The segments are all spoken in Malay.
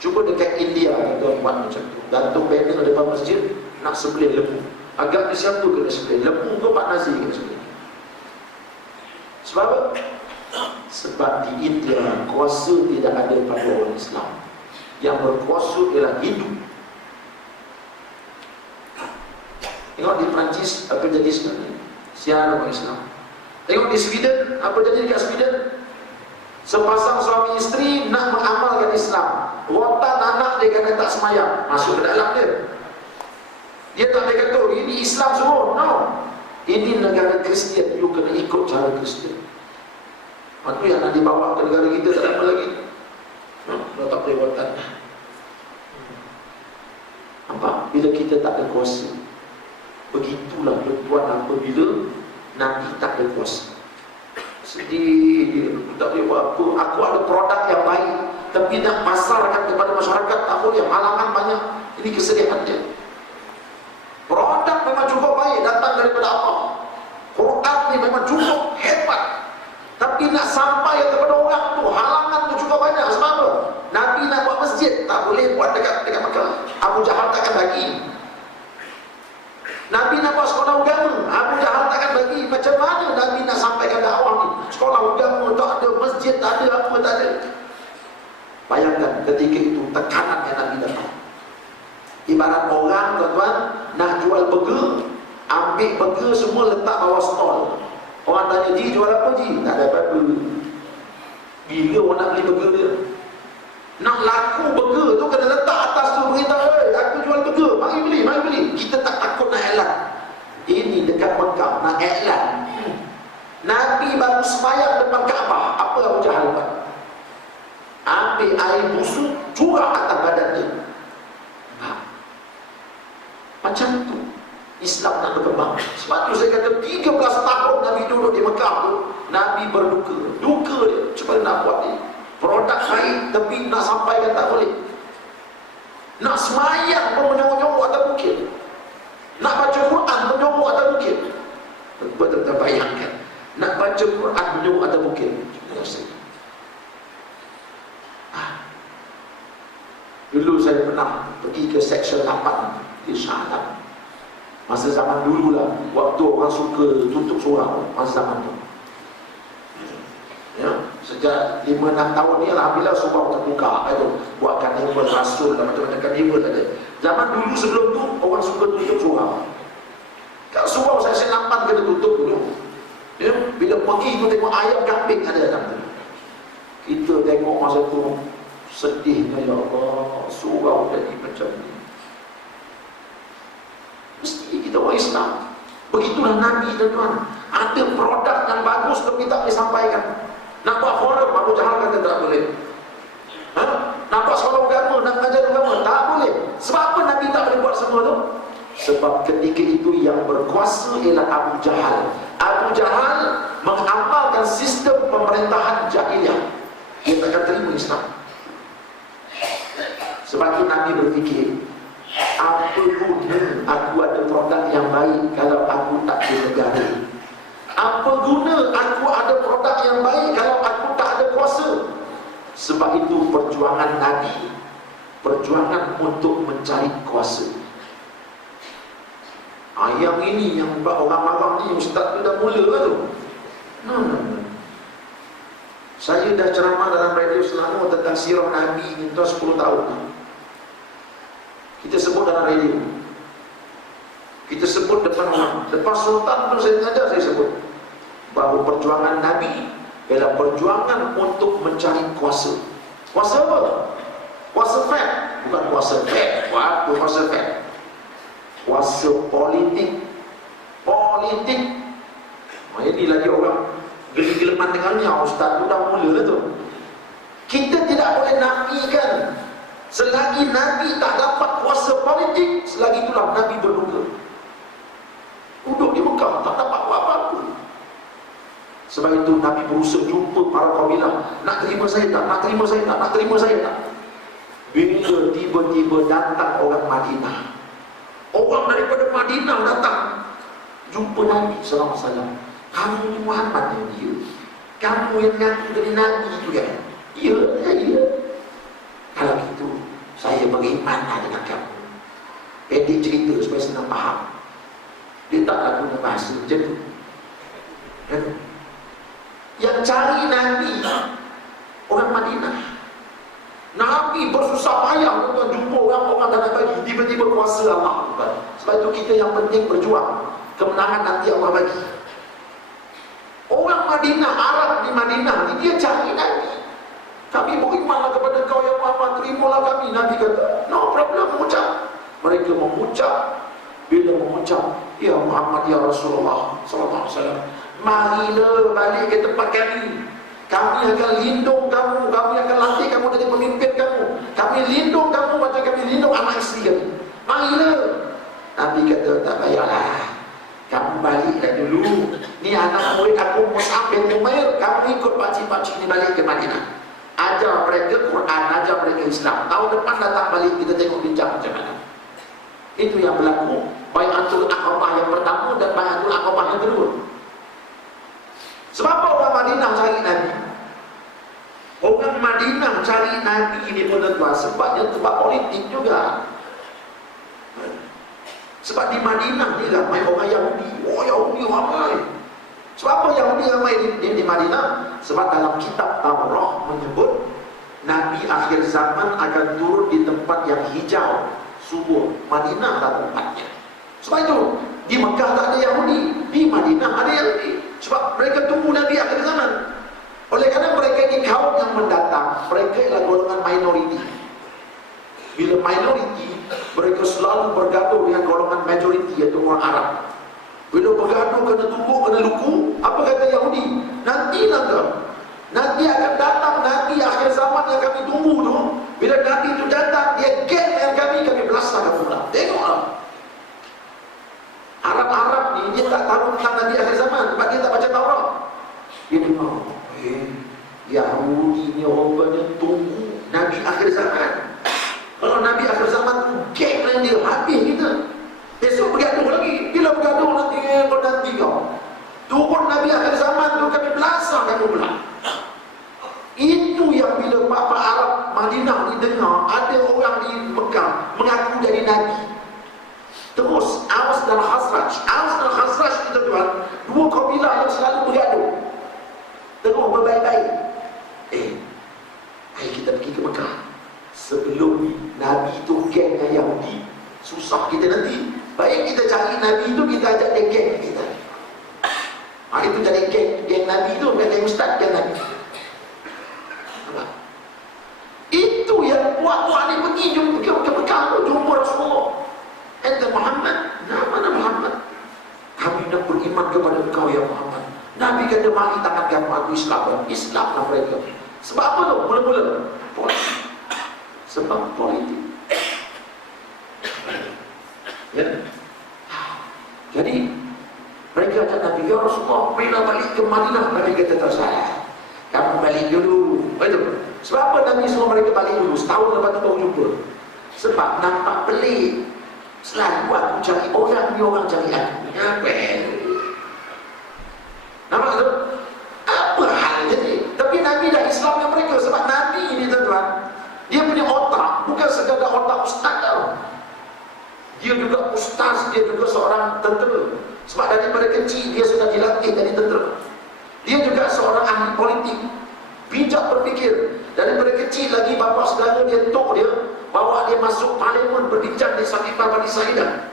Cuba dekat India kita buat macam tu, gantung banner depan masjid, nak sembelih lembu. Agaknya siapa kena sembelih? Lembu ke Pak Nazir kena sembelih? Sebab apa? Sebab di India kuasa tidak ada pada orang Islam. Yang berkuasa ialah Hindu. Tengok di Perancis apa jadi sebenarnya? Siapa orang Islam? Tengok di Sweden, apa jadi dekat Sweden? Sepasang suami isteri nak mengamalkan Islam, rotan anak dia kata tak semayang, masuk ke dalam dia. Dia tak boleh kata ini Islam semua. No, ini negara Kristian, you kena ikut cara Kristian. Itu yang nak dibawa ke negara kita tak apa lagi. Dah tak boleh rotan. Nampak? Bila kita tak ada kuasa, begitulah tuan apabila Nabi tak ada kuasa. Sedih, tak boleh buat apa. Aku ada produk yang baik, tapi nak pasarkan kepada masyarakat tak boleh, halangan banyak. Ini kesedihan dia. Produk memang cukup baik, datang daripada Allah. Quran ni memang cukup hebat, tapi nak sampai kepada orang tu, halangan tu cukup banyak. Sebab apa? Nabi nak buat masjid, tak boleh buat dekat Mekah. Abu Jahal takkan bagi. Nabi nak buat sekolah agama, Abu Jahal takkan bagi. Macam mana Nabi nak sampaikan dakwah ni? Sekolah agama tak ada, masjid tak ada, apa tak ada. Bayangkan ketika itu tekanan yang Nabi datang. Ibarat orang tuan-tuan nak jual burger, ambil burger semua letak bawah stol. Orang tanya, Ji jual apa Ji? Tak ada apa-apa. Bila orang nak beli burger dia? Nak laku burger tu kena letak atas tu beritahu, aku jual burger, mari beli. Kita tak takut nak iklan. Ini dekat Mekah nak iklan. Nabi baru sembahyang depan Kaabah, apa Abu Jahal buat? Ambil air busuk curah atas badan dia. Macam tu Islam nak berkembang. Sebab tu saya kata 13 tahun Nabi duduk di Mekah tu, Nabi berduka. Duka dia, cuba nak buat ni produk baik, tapi nak sampaikan tak boleh. Nak semayang pun menyongok-nyongok atas bukit. Nak baca Quran menyongok atas bukit. Betul-betul bayangkan, nak baca Quran menyongok atas bukit. Dulu saya pernah pergi ke Section 8 di Shah Alam. Masa zaman dulu lah, waktu orang suka tutup surau, masa zaman tu. Ya, sejak 5-6 tahun ni alhamdulillah surau terbuka itu, buat karnival rasul dan macam-macam karnival ada. Zaman dulu sebelum tu orang suka tutup surau. Kat surau saya 8 kena tutup dulu. Ya, bila pergi tu tengok ayam kambing ada dalam tu. Kita tengok masa tu sedihnya, ya Allah, surau jadi macam ni. Mesti kita orang Islam. Begitulah Nabi tuan-tuan. Ada produk yang bagus tapi tak boleh sampaikan. Nak buat forum, Abu Jahal kata tak boleh. Nak buat sekolah agama, nak mengajar agama, tak boleh. Sebab apa Nabi tak boleh buat semua tu? Sebab ketika itu yang berkuasa ialah Abu Jahal. Abu Jahal mengamalkan sistem pemerintahan jahiliyah. Dia takkan terima Islam. Sebab itu Nabi berfikir, apa guna aku ada produk yang baik kalau aku tak ada negara? Apa guna aku ada produk yang baik kalau aku tak ada kuasa? Sebab itu perjuangan Nabi, perjuangan untuk mencari kuasa. Yang ini yang buat orang marah ni, ustaz tu dah mula lah tu. Saya dah ceramah dalam radio selama tentang sirah Nabi ni 10 tahun. Kita sebut dalam radio, kita sebut depan orang, depan sultan pun saya mengajar, saya sebut bahawa perjuangan Nabi ialah perjuangan untuk mencari kuasa. Kuasa apa? Kuasa fat, bukan kuasa fat. Apa kuasa fat? Kuasa politik. Politik. Ini lagi orang geli-geleman dengannya, ustaz tu dah mula lah tu. Kita tidak boleh nafikan. Selagi Nabi tak dapat kuasa politik, selagi itulah Nabi berduka. Duduk di Mekah, tak dapat buat apa-apa. Sebab itu Nabi berusaha jumpa para kabilah. Nak terima saya tak? Nak terima saya tak? Nak terima saya tak? Bila tiba-tiba datang orang Madinah, orang daripada Madinah datang jumpa Nabi SAW. Kamu ni Muhammad yang dia? Kamu yang ngaku jadi Nabi itu kan? Ya. Kalau gitu beriman lah dengan kamu. Pendek cerita supaya senang faham. Dia taklah guna bahasa macam tu. Yang cari Nabi orang Madinah. Nabi bersusah payah untuk jumpa orang-orang tak nak bagi, tiba-tiba kuasa Allah. Sebab itu kita yang penting berjuang, kemenangan nanti Allah bagi. Orang Madinah, Arab di Madinah ni, dia cari Nabi. Kami berimanlah kepada kau ya Muhammad, terimalah kami. Nabi kata, no problem, mengucap. Mereka mengucap. Bila mengucap, ya Muhammad, ya Rasulullah sallallahu alaihi wasallam, marilah balik ke tempat kami. Kami akan lindung kamu, kami akan latih kamu jadi pemimpin kamu. Kami lindung kamu macam kami lindung anak isteri kami. Marilah. Nabi kata, tak payahlah, kamu baliklah dulu. Ni anak murid aku Mus'ab bin Umair, kamu ikut pakcik-pakcik ni balik ke Madinah. Ajar mereka Quran, ajar mereka Islam. Tahun depan datang balik, kita tengok bincang macam mana. Itu yang berlaku Bai'atul Aqabah yang pertama dan Bai'atul Aqabah yang kedua. Sebab apa orang Madinah cari Nabi? Orang Madinah cari Nabi ini pun tuan, sebabnya sebab politik juga. Sebab di Madinah ni ramai orang Yahudi. Oh, Yahudi ramai. Sebab apa Yahudi ramai di Madinah? Sebab dalam kitab Taurat menyebut Nabi akhir zaman akan turun di tempat yang hijau, subur. Madinah lah tempatnya. Sebab itu di Mekah tak ada Yahudi, di Madinah ada Yahudi. Sebab mereka tunggu Nabi akhir zaman. Oleh kerana mereka ini kaum yang mendatang, mereka adalah golongan minoriti. Bila minoriti, mereka selalu bergaduh dengan golongan majoriti, iaitu orang Arab. Bila bergaduh, kena tumbuk, kena luku, apa kata Yahudi? Nantilah ke? Nanti akan datang Nabi akhir zaman yang kami tunggu tu. Bila Nabi itu datang, dia get dengan kami belasahkan pula. Tengoklah. Arab-Arab ni, dia tak tahu tentang Nabi akhir zaman sebab dia tak baca Taurat. Dia dengar, Yahudi ni rupanya tunggu Nabi akhir zaman. Kalau Nabi akhir zaman tu geng dengan dia, habis kita. Besok bergaduh lagi. Bila bergaduh nanti kau turun Nabi akhir zaman tu, kami belasah kamu pula. Itu yang bila Bapa Arab Madinah ni dengar ada orang di Mekah mengaku jadi Nabi. Terus Aus dan Khazraj itu tuan, dua kabilah yang selalu bergaduh. Tengok berbaik-baik. Ayo kita pergi ke Mekah. Sebelum ni Nabi itu geng dengan Yahudi, susah kita nanti. Baik kita cari Nabi itu, kita ajak dia geng kita. Itu jadi geng Nabi itu, bukan geng ustaz, geng Nabi. Itu yang buat ni pergi ke Mekah, jumpa Rasulullah. Ente Muhammad, mana Muhammad? Kami nak beriman kepada engkau ya Muhammad. Nabi kata, mari tangan kamu aku Islamlah mereka. Sebab apa tu? Mula-mula politik. Sebab politik. Ya. Jadi mereka kata Nabi, ya Rasulullah, bila balik ke Madinah? Nabi kata, tak salah, kamu balik dulu. Betul. Sebab apa Nabi suruh mereka balik dulu? Setahun lepas tu baru jumpa. Sebab nampak pelik. Selalu aku cari orang, ni orang cari aku. Apa? Nampak tu? Apa hal jadi? Tapi Nabi dah Islam dengan mereka. Sebab Nabi ni tuan-tuan, dia punya otak bukan sekadar otak ustaz tau. Dia juga ustaz, dia juga seorang tentera. Sebab daripada kecil dia sudah dilatih jadi tentera. Dia juga seorang ahli politik, bijak berfikir. Daripada kecil lagi bapa saudara dia tok dia, bawa dia masuk parlimen berbincang di Saqifah Bani Sa'idah.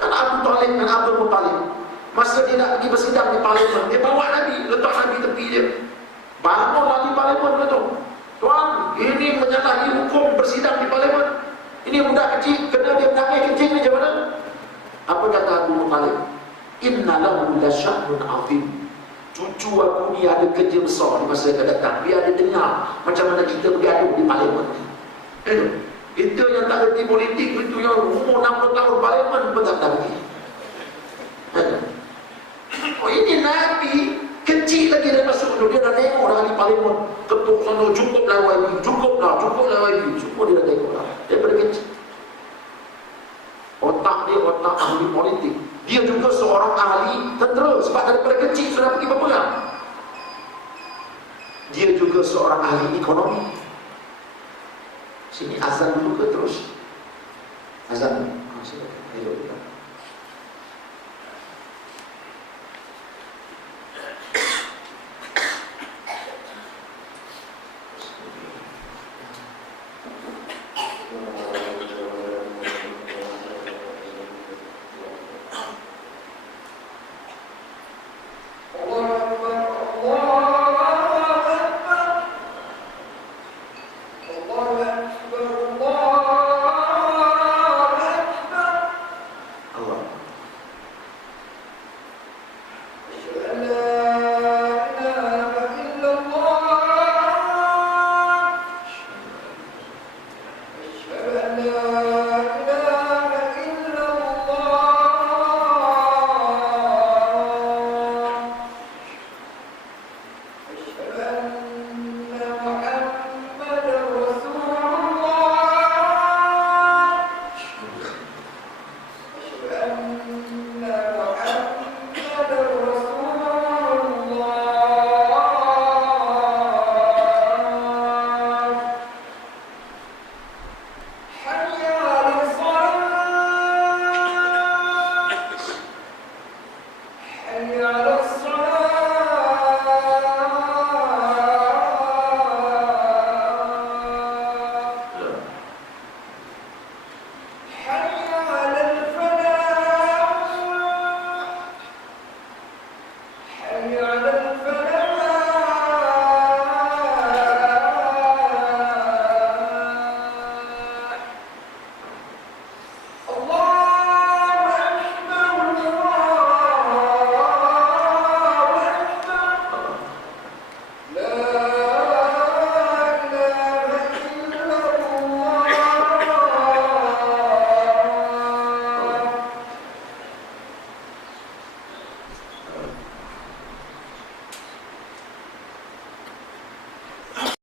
Dan Abu Talib dan Abu Muttalib, masa dia nak pergi bersidang di parlimen, dia bawa Nabi, letak Nabi tepi dia. Bangunlah di parlimen tu. Tuan, ini menyalahi hukum bersidang di parlimen. Ini budak kecil, kena dia menangis kecil ni macam mana? Apa kata Abu Muttalib? Inna lahu la sya'nun 'azim. Cucu aku ni ada kerja besar di masa yang akan datang. Dia ada dengar macam mana kita bergaduh di parlimen. Itu yang tak kerti politik, itu yang umur 60 tahun parlimen pun tak pergi. Oh, ini Nabi kecil lagi dah masuk tu, dia dah tengok dah di parlimen. Ketuk sana, cukuplah YB, cukuplah YB. Semua dia dah tengok dah daripada kecil. Otak dia otak ahli politik. Dia juga seorang ahli tentera sebab daripada kecil sudah pergi berperang. Dia juga seorang ahli ekonomi. Sini azan dulu ke terus? Azan. Silakan. Ayo kita. Allah